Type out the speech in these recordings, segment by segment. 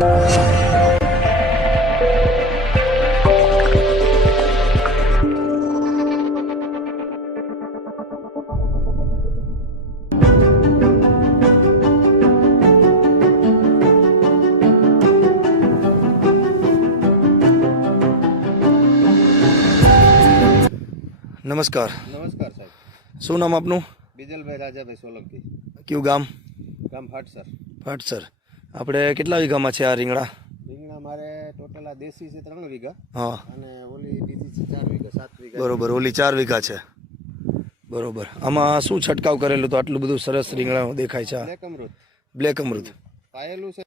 નમસ્કાર. નમસ્કાર સાહેબ. શું નામ આપનું? બીજલભાઈ રાજાભાઈ સોલંકી. કયું ગામ? ગામ ફાટસર ફાટસર આપણે કેટલા વીઘામાં છે આ રીંગણા? રીંગણા મારે ટોટલ આ દેશી છે ત્રણ વીઘા હા. અને ઓલી બીજી છે ચાર વીઘા સાત વીઘા. બરોબર ઓલી ચાર વીઘા છે. બરોબર. આમાં શું છંટકાવ કરેલું તો આટલું બધું સરસ રીંગણા દેખાય છે બ્લેક અમૃત. બ્લેક અમૃત. પાયેલું છે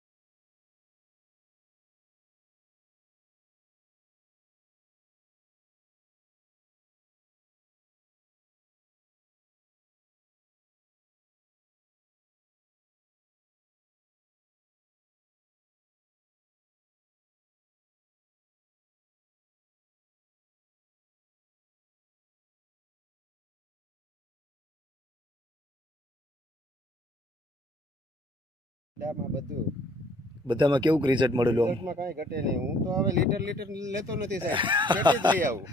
દામાં બધું. બધામાં કેવું રિઝલ્ટ મળેલું રિઝલ્ટમાં કાંઈ ઘટે નહીં. હું તો હવે લીટર લીટર લેતો નથી સાહેબ. લઈ આવું.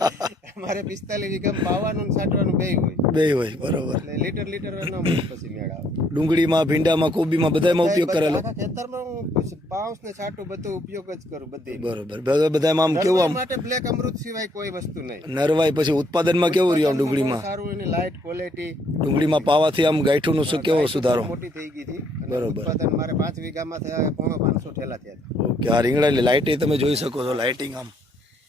મારે પિસ્તાલીસ વીઘા પાવાનું ને છાંટવાનું બે હોય. બે હોય બરોબર. એટલે લીટર લીટર ન પછી મેળા ડુંગળીમાં ભીંડામાં કોબીમાં બધામાં ઉપયોગ કરેલો. ખેતરમાં હું પાઉસ ને છાંટું બધો ઉપયોગ જ કરું બધી બરોબર. બધા- બધામાં આમ કેવું આમ? માટે બ્લેક અમૃત સિવાય કોઈ વસ્તુ નહીં. નરવાઈ પછી ઉત્પાદનમાં કેવું રહ્યું આમ ડુંગળીમાં? સારું એની લાઇટ ક્વોલિટી ડુંગળીમાં પાવાથી આમ ગાંઠુંનો શું કેવો સુધારો? મોટી થઈ ગઈ હતી. બરોબર. ઉત્પાદન મારે પાંચ વીઘામાં થયા પોણો પાંચસો ઠેલા થયા. ઓકે આ રીંગણા એટલે લાઇટિંગ તમે જોઈ શકો છો લાઇટિંગ આમ.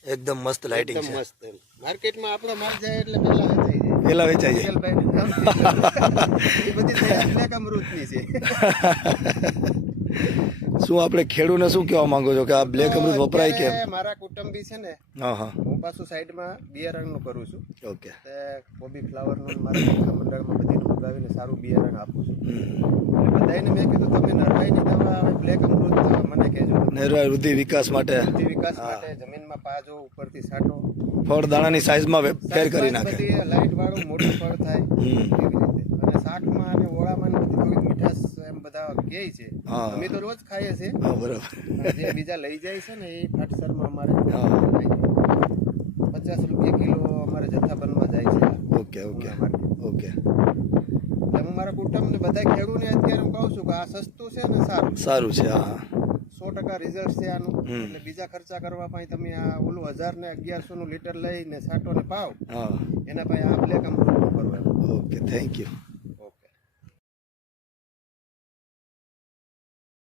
એકદમ મસ્ત લાઇટિંગ છે. મસ્ત માર્કેટમાં આપણો માલ જાય એટલે પહેલા વેચાય જાય. પેલા વેચાઈ જાય. એ બધી બ્લેક અમૃતની છે. શું આપણે ખેડૂને શું કહેવા માંગો છો કે આ બ્લેક અમૃત વપરાય કેમ? મારા કુટુંબી છે ને હા હા. હું પાછું સાઈડમાં બિયારણનું કરું છું. ઓકે. કોબી ફ્લાવરનું મારા મંડળમાં બધીને ઉગાવીને સારું બિયારણ આપું છું. બધાને મેં કીધું તમે નરવાઈની દવા આવે બ્લેક અમૃત મને કહેજો. નરવાઈ વૃદ્ધિ વિકાસ માટે. વૃદ્ધિ વિકાસ માટે જમીનમાં પાજો ઉપરથી છાંટો ફળ દાણાની સાઈઝમાં ફેર કરી નાખે. લાઈટ વાળું મોટું ફળ થાય. અને શાકમાં અને ઓળામાં ને બધી થોડીક મીઠાશ કહે છે. અમે તો રોજ ખાઈએ હા બરાબર. જે બીજા લઈ જાય છે ને એ ફાટસરમાં અમારે છે. પચાસ રૂપિયા કિલો અમારે જથ્થાબંધમાં જાય છે. Okay okay. ઓકે. એટલે હું મારા કુટુંબને બધા ખેડૂને અત્યારે હું કહું છું કે આ સસ્તું છે ને સારું સારું છે હા. સો ટકા રિઝલ્ટ છે આનું. એટલે બીજા ખર્ચા કરવા પાસે તમે આ ઓલું હજાર ને અગિયારસો નું લીટર લઈને સાટો ને પાવ એના પાસે આ બ્લેક અમૃત કરો ઓકે થેન્ક યુ.